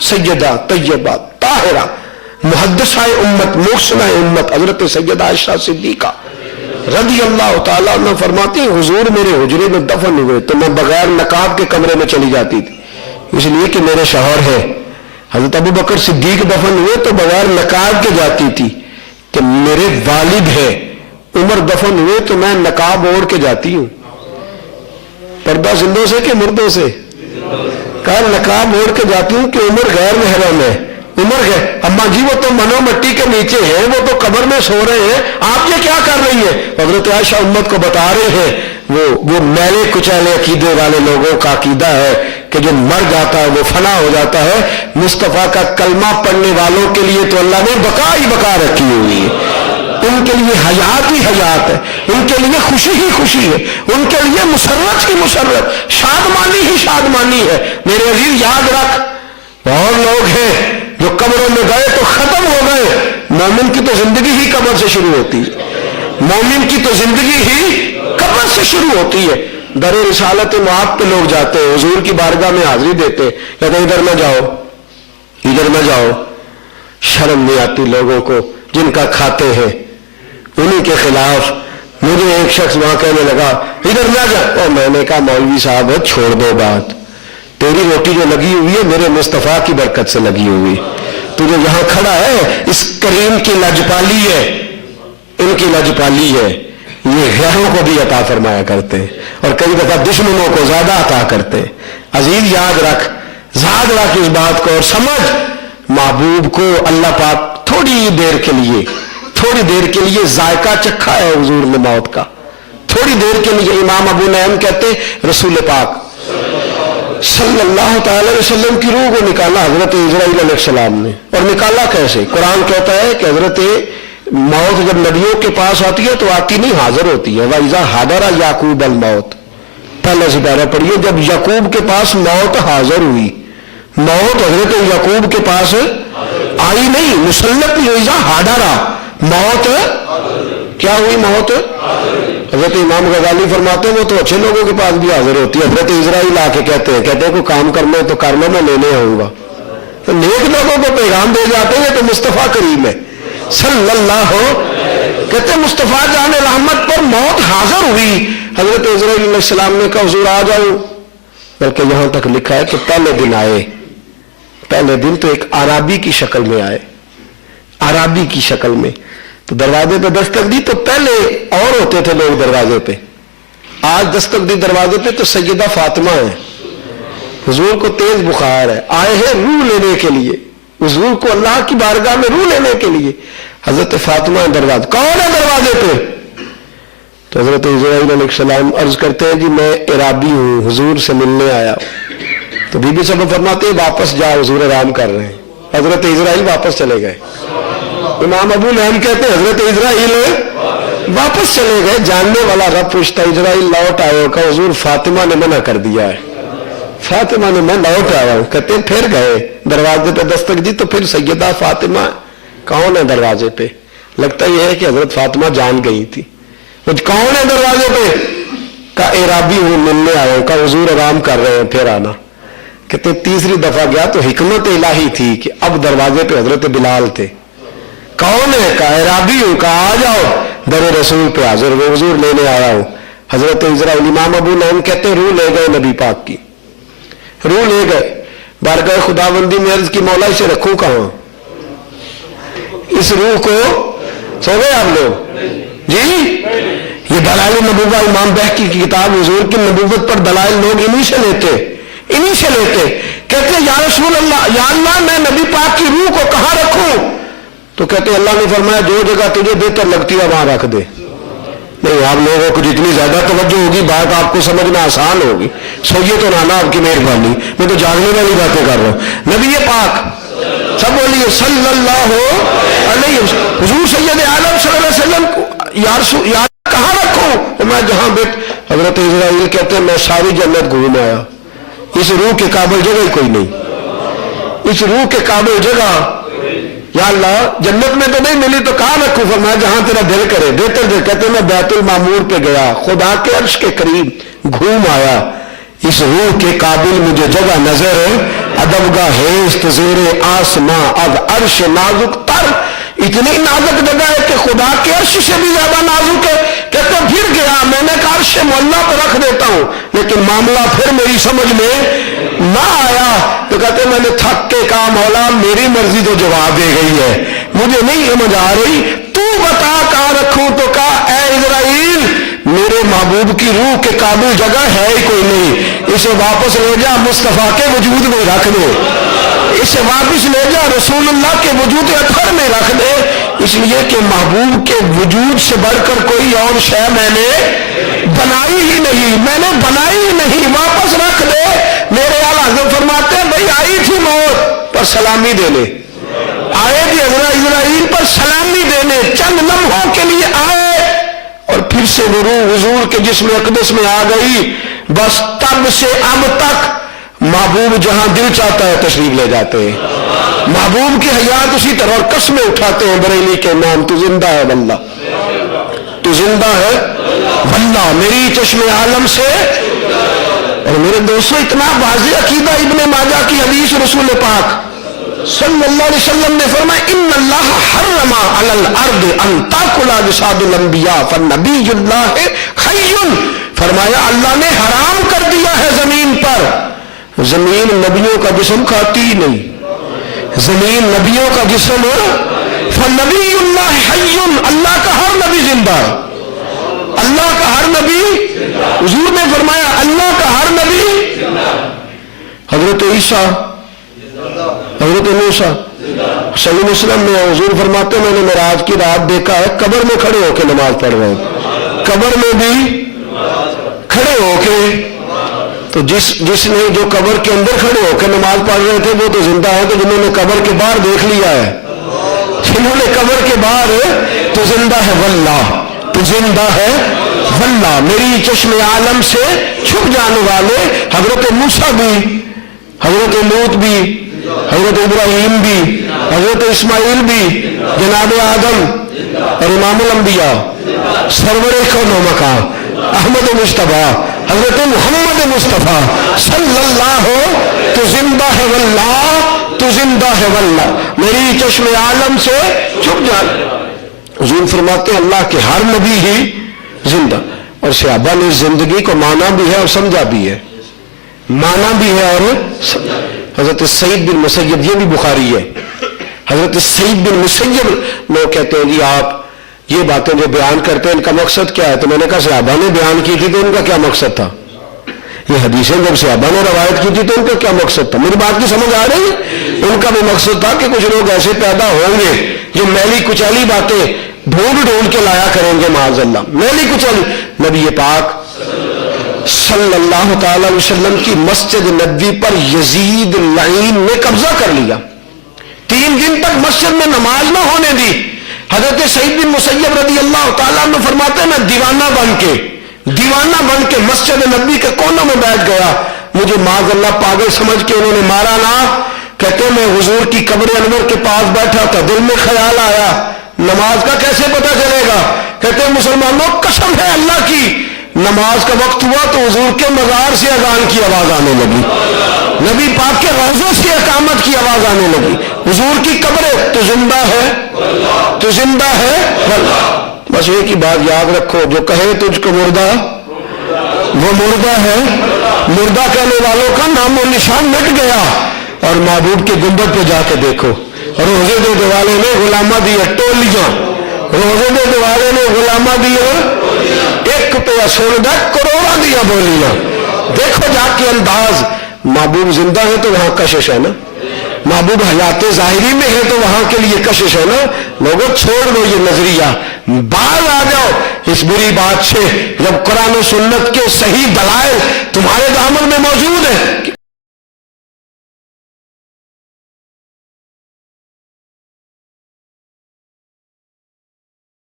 سیدہ طیبہ طاہرہ محدثہ امت محسنہ امت حضرت سیدہ عائشہ صدیقہ رضی اللہ تعالیٰ عنہ فرماتی ہیں حضور میرے حجرے میں دفن ہوئے تو میں بغیر نقاب کے کمرے میں چلی جاتی تھی، اس لیے کہ میرے شوہر ہے۔ حضرت ابو بکر صدیق دفن ہوئے تو بغیر نقاب کے جاتی تھی کہ میرے والد ہے۔ عمر دفن ہوئے تو میں نقاب اوڑھ کے جاتی ہوں۔ پردہ زندوں سے کہ مردوں سے؟ کہا نقاب اوڑھ کے جاتی ہوں کہ عمر غیر محرم ہے۔ عمر ہے اماں جی وہ تو منو مٹی کے نیچے ہیں، وہ تو قبر میں سو رہے ہیں، آپ یہ کیا کر رہی ہیں؟ حضرت عائشہ امت کو بتا رہے ہیں وہ میلے کچالے عقیدے والے لوگوں کا عقیدہ ہے کہ جو مر جاتا ہے وہ فنا ہو جاتا ہے۔ مصطفیٰ کا کلمہ پڑھنے والوں کے لیے تو اللہ نے بقا ہی بقا رکھی ہوئی ہے، ان کے لیے حیات ہی حیات ہے، ان کے لیے خوشی ہی خوشی ہے، ان کے لیے مسرت ہی مسرت، شادمانی ہی شادمانی ہے۔ میرے عزیز یاد رکھ، اور لوگ ہیں جو قبروں میں گئے تو ختم ہو گئے۔ مومن کی تو زندگی ہی قبر سے شروع ہوتی ہے، مومن کی تو زندگی ہی قبر سے شروع ہوتی ہے۔ در رسالت معاد پہ لوگ جاتے ہیں، حضور کی بارگاہ میں حاضری دیتے، کہتے ادھر نہ جاؤ ادھر نہ جاؤ۔ شرم نہیں آتی لوگوں کو جن کا کھاتے ہیں، انہی کے خلاف مجھے ایک شخص وہاں کہنے لگا ادھر نہ جا، اور میں نے کہا مولوی صاحب چھوڑ دو بات، تیری روٹی جو لگی ہوئی ہے میرے مصطفیٰ کی برکت سے لگی ہوئی، تو جو یہاں کھڑا ہے اس کریم کی لجپالی ہے، ان کی لجپالی ہے، یہ غیروں کو بھی عطا فرمایا کرتے ہیں اور کئی دفعہ دشمنوں کو زیادہ عطا کرتے ہیں۔ عزیز یاد رکھ اس بات کو اور سمجھ، محبوب کو اللہ پاک تھوڑی دیر کے لیے ذائقہ چکھا ہے حضور نے موت کا، تھوڑی دیر کے لیے۔ امام ابو نعیم کہتے رسول پاک صلی اللہ تعالی علیہ وسلم کی روح کو نکالا حضرت اسرائیل علیہ السلام نے، اور نکالا کیسے؟ قرآن کہتا ہے کہ حضرت موت جب نبیوں کے پاس آتی ہے تو آتی نہیں، حاضر ہوتی ہے۔ وَإِذَا حَضَرَ یعقوب الموت، پہلا سپارہ پڑھیے، جب یعقوب کے پاس موت حاضر ہوئی، موت حضرت یعقوب کے پاس آئی نہیں، مسلط نہیں ہوئی، حاضرہ موت کیا ہوئی؟ موت حضرت امام غزالی فرماتے ہیں وہ تو اچھے لوگوں کے پاس بھی حاضر ہوتی ہے۔ حضرت اسرائیل آ کے کہتے ہیں کوئی کام کرنا ہے تو کر لو، میں لینے آؤں گا، تو نیک لوگوں کو پیغام دے جاتے ہیں تو مصطفیٰ کریم ہے صلی اللہ کہتے ہیں مصطفیٰ جان رحمت پر موت حاضر ہوئی۔ حضرت اسرائیل علیہ السلام نے کہا حضور آ جاؤ، بلکہ یہاں تک لکھا ہے کہ پہلے دن آئے، پہلے دن تو ایک عرابی کی شکل میں آئے، عرابی کی شکل میں، تو دروازے پہ دستک دی تو پہلے اور ہوتے تھے لوگ دروازے پہ، آج دستک دی دروازے پہ تو سیدہ فاطمہ ہے، حضور کو تیز بخار ہے، آئے ہیں روح لینے کے لیے، حضور کو اللہ کی بارگاہ میں روح لینے کے لیے۔ حضرت فاطمہ دروازے، کون ہے دروازے پہ؟ تو حضرت اسرائیل علیہ السلام عرض کرتے ہیں جی میں عرابی ہوں، حضور سے ملنے آیا ہوں۔ تو بی بی صاحب فرماتے ہیں واپس جاؤ، حضور آرام کر رہے ہیں۔ حضرت اسرائیل واپس چلے گئے۔ امام ابو نعیم کہتے ہیں حضرت اسرائیل واپس چلے گئے، جاننے والا رب پوچھتا اسرائیل لوٹ آئے، کہ حضور فاطمہ نے منع کر دیا ہے، فاطمہ نے میں لوٹ آیا ہوں۔ کہتے ہیں پھر گئے دروازے پہ دستک دی تو پھر سیدہ فاطمہ، کون ہے دروازے پہ؟ لگتا یہ ہے کہ حضرت فاطمہ جان گئی تھی، وہ کون ہے دروازے پہ؟ کہا عرابی ہوں، ملنے آیا ہوں۔ کہا حضور آرام کر رہے ہیں، پھر آنا۔ کہتے تیسری دفعہ گیا تو حکمت الہی تھی کہ اب دروازے پہ حضرت بلال تھے۔ کون ہے؟ کہا عرابی ہوں۔ کہا آ جاؤ، در رسول پہ حاضر ہوئے، حضور لینے آیا ہوں۔ حضرت اسرائیل امام ابو نعیم کہتے روح لے گئے، نبی پاک کی روح لے گئے، بارگاہ خداوندی میں عرض کی مولا اسے رکھوں کہاں؟ اس روح کو سو گئے آپ لوگ جی؟ یہ دلائل نبوت امام بہقی کی کتاب، حضور کی نبوت پر دلائل لوگ انہی سے لیتے، کہتے یا رسول اللہ، یا اللہ میں نبی پاک کی روح کو کہاں رکھوں؟ تو کہتے اللہ نے فرمایا جو جگہ تجھے بہتر لگتی ہے وہاں رکھ دے۔ نہیں، آپ لوگوں کو جتنی زیادہ توجہ ہوگی بات آپ کو سمجھنا آسان ہوگی۔ سوئیے تو نانا آپ کی مہربانی، میں تو جاگنے والی باتیں کر رہا ہوں۔ نبی پاک سب بولیے صلی اللہ علیہ وسلم، حضور سید عالم صلی اللہ علیہ وسلم یا کہاں رکھوں؟ میں جہاں بیٹھ، حضرت اسرائیل کہتے ہیں میں ساری جنت گھوم آیا، اس روح کے قابل جگہ کوئی نہیں، اس روح کے قابل جگہ یا اللہ جنت میں تو نہیں ملی تو کہاں رکھوں؟ فرمایا جہاں تیرا دل کرے، بہتر دل۔ کہتے میں بیت المعمور پہ گیا، خدا کے عرش کے قریب گھوم آیا، اس روح کے قابل مجھے جگہ نظر ادب کا ہیست زیر آسماں اب عرش نازک تر، اتنی نازک جگہ ہے کہ خدا کے عرش سے بھی زیادہ نازک ہے. کہتے پھر گیا میں نے کہا عرش مولا پہ رکھ دیتا ہوں، لیکن معاملہ پھر میری سمجھ میں نہ آیا. تو کہتے میں نے تھک کے کہا مولا میری مرضی تو جواب دے گئی ہے، مجھے نہیں سمجھ آ رہی، تو بتا کہاں رکھوں. تو کہا اے اسرائیل میرے محبوب کی روح کے قابل جگہ ہے ہی کوئی نہیں، اسے واپس لے جا مصطفیٰ کے وجود میں رکھ دے، اسے واپس لے جا رسول اللہ کے وجود اطہر میں رکھ دے. اس لیے کہ محبوب کے وجود سے بڑھ کر کوئی اور شے میں نے بنائی ہی نہیں، میں نے بنائی ہی نہیں، واپس رکھ دے. میرے اعلیٰ حضرت فرماتے ہیں بھائی آئی تھی موت پر سلامی دینے، آئے تھے اسرائیل پر سلامی دینے، چند لمحوں کے لیے آئے اور پھر سے وہ روح حضور کے جسم اقدس میں آ گئی. بس تب سے اب تک محبوب جہاں دل چاہتا ہے تشریف لے جاتے ہیں. محبوب کی حیات اسی طرح اور قسمیں اٹھاتے ہیں بریلی کے امام، تو زندہ ہے واللہ، تو زندہ ہے واللہ میری چشم عالم سے. اور میرے دوستو اتنا واضح عقیدہ ابن ماجہ کی حدیث رسول پاک صلی اللہ علیہ وسلم نے فرمایا ان اللہ حرم علی الارض ان تاکل اجساد الانبیاء فالنبی اللہ حی. فرمایا اللہ نے حرام کر دیا ہے زمین پر، زمین نبیوں کا جسم کھاتی ہی نہیں، زمین نبیوں کا جسم، فالنبی اللہ حی، اللہ کا ہر نبی زندہ ہے، اللہ کا ہر نبی، حضور نے فرمایا اللہ کا ہر نبی. حضرت عیسیٰ، حضرت موسیٰ صلی اللہ علیہ وسلم میں حضور فرماتے میں نے معراج کی رات دیکھا ہے قبر میں کھڑے ہو کے نماز پڑھ رہے ہیں، قبر میں بھی کھڑے ہو کے. تو جس نے جو قبر کے اندر کھڑے ہو کے نماز پڑھ رہے تھے وہ تو زندہ ہے، تو جنہوں نے قبر کے باہر دیکھ لیا ہے، جنہوں نے قبر کے باہر، تو زندہ ہے واللہ، تو زندہ ہے واللہ میری چشم عالم سے چھپ جانے والے. حضرت موسیٰ بھی، حضرت لوط بھی، حضرت ابراہیم بھی، حضرت اسماعیل بھی، جناب آدم اور امام الانبیاء سرور کون و مکان احمد مصطفیٰ حضرت محمد مصطفیٰ صلی اللہ ہو، تو زندہ ہے واللہ، تو زندہ ہے واللہ میری چشم عالم سے چھپ جانے. حضور فرماتے ہیں اللہ کے ہر نبی ہی زندہ. اور صحابہ نے زندگی کو مانا بھی ہے اور سمجھا بھی ہے، مانا بھی ہے اور سمجھا. حضرت سعید بن مسیب، یہ بھی بخاری ہے، حضرت سعید بن مسیب لوگ کہتے ہیں جی آپ یہ باتیں جو بیان کرتے ہیں ان کا مقصد کیا ہے؟ تو میں نے کہا صحابہ نے بیان کی تھی تو ان کا کیا مقصد تھا؟ یہ حدیثیں جب صحابہ نے روایت کی تھی تو ان کا کیا مقصد تھا؟ میری بات کی سمجھ آ رہی ہے؟ ان کا بھی مقصد تھا کہ کچھ لوگ ایسے پیدا ہوں گے جو میلی کچیلی باتیں ڈھونڈ کے لایا کریں گے، معاذ اللہ میلی کچیلی. نبی پاک صلی اللہ تعالی علیہ وسلم کی مسجد نبوی پر یزید لعین نے قبضہ کر لیا، 3 دن تک مسجد میں نماز نہ ہونے دی. حضرت سعید بن مسیب رضی اللہ تعالیٰ عنہ فرماتے ہیں میں دیوانہ بن کے مسجد نبوی کے کونوں میں بیٹھ گیا، مجھے معاذ اللہ پاگل سمجھ کے انہوں نے مارا نہ. کہتے میں حضور کی قبر انور کے پاس بیٹھا تھا، دل میں خیال آیا نماز کا کیسے پتہ چلے گا؟ کہتے مسلمانوں قسم ہے اللہ کی، نماز کا وقت ہوا تو حضور کے مزار سے اذان کی آواز آنے لگی، نبی پاک کے روضوں سے اقامت کی آواز آنے لگی. حضور کی قبر تو زندہ ہے، تو زندہ ہے. بس ایک ہی بات یاد رکھو، جو کہے تجھ کو مردہ وہ مردہ ہے. مردہ کہنے والوں کا نام و نشان مٹ گیا. اور محبوب کے گنبد پہ جا کے دیکھو، روزے دے والے نے غلامہ دیا ٹولیاں، روزے دے والے نے غلامہ دیا ایک پہ سن دے کروڑا دیا بولیاں. دیکھو جا کے انداز. محبوب زندہ ہے تو وہاں کشش ہے نا، محبوب حیات ظاہری میں ہے تو وہاں کے لیے کشش ہے نا. لوگوں چھوڑ دو یہ نظریہ، باہر آ جاؤ اس بری بات سے. جب قرآن و سنت کے صحیح دلائل تمہارے دامن میں موجود ہیں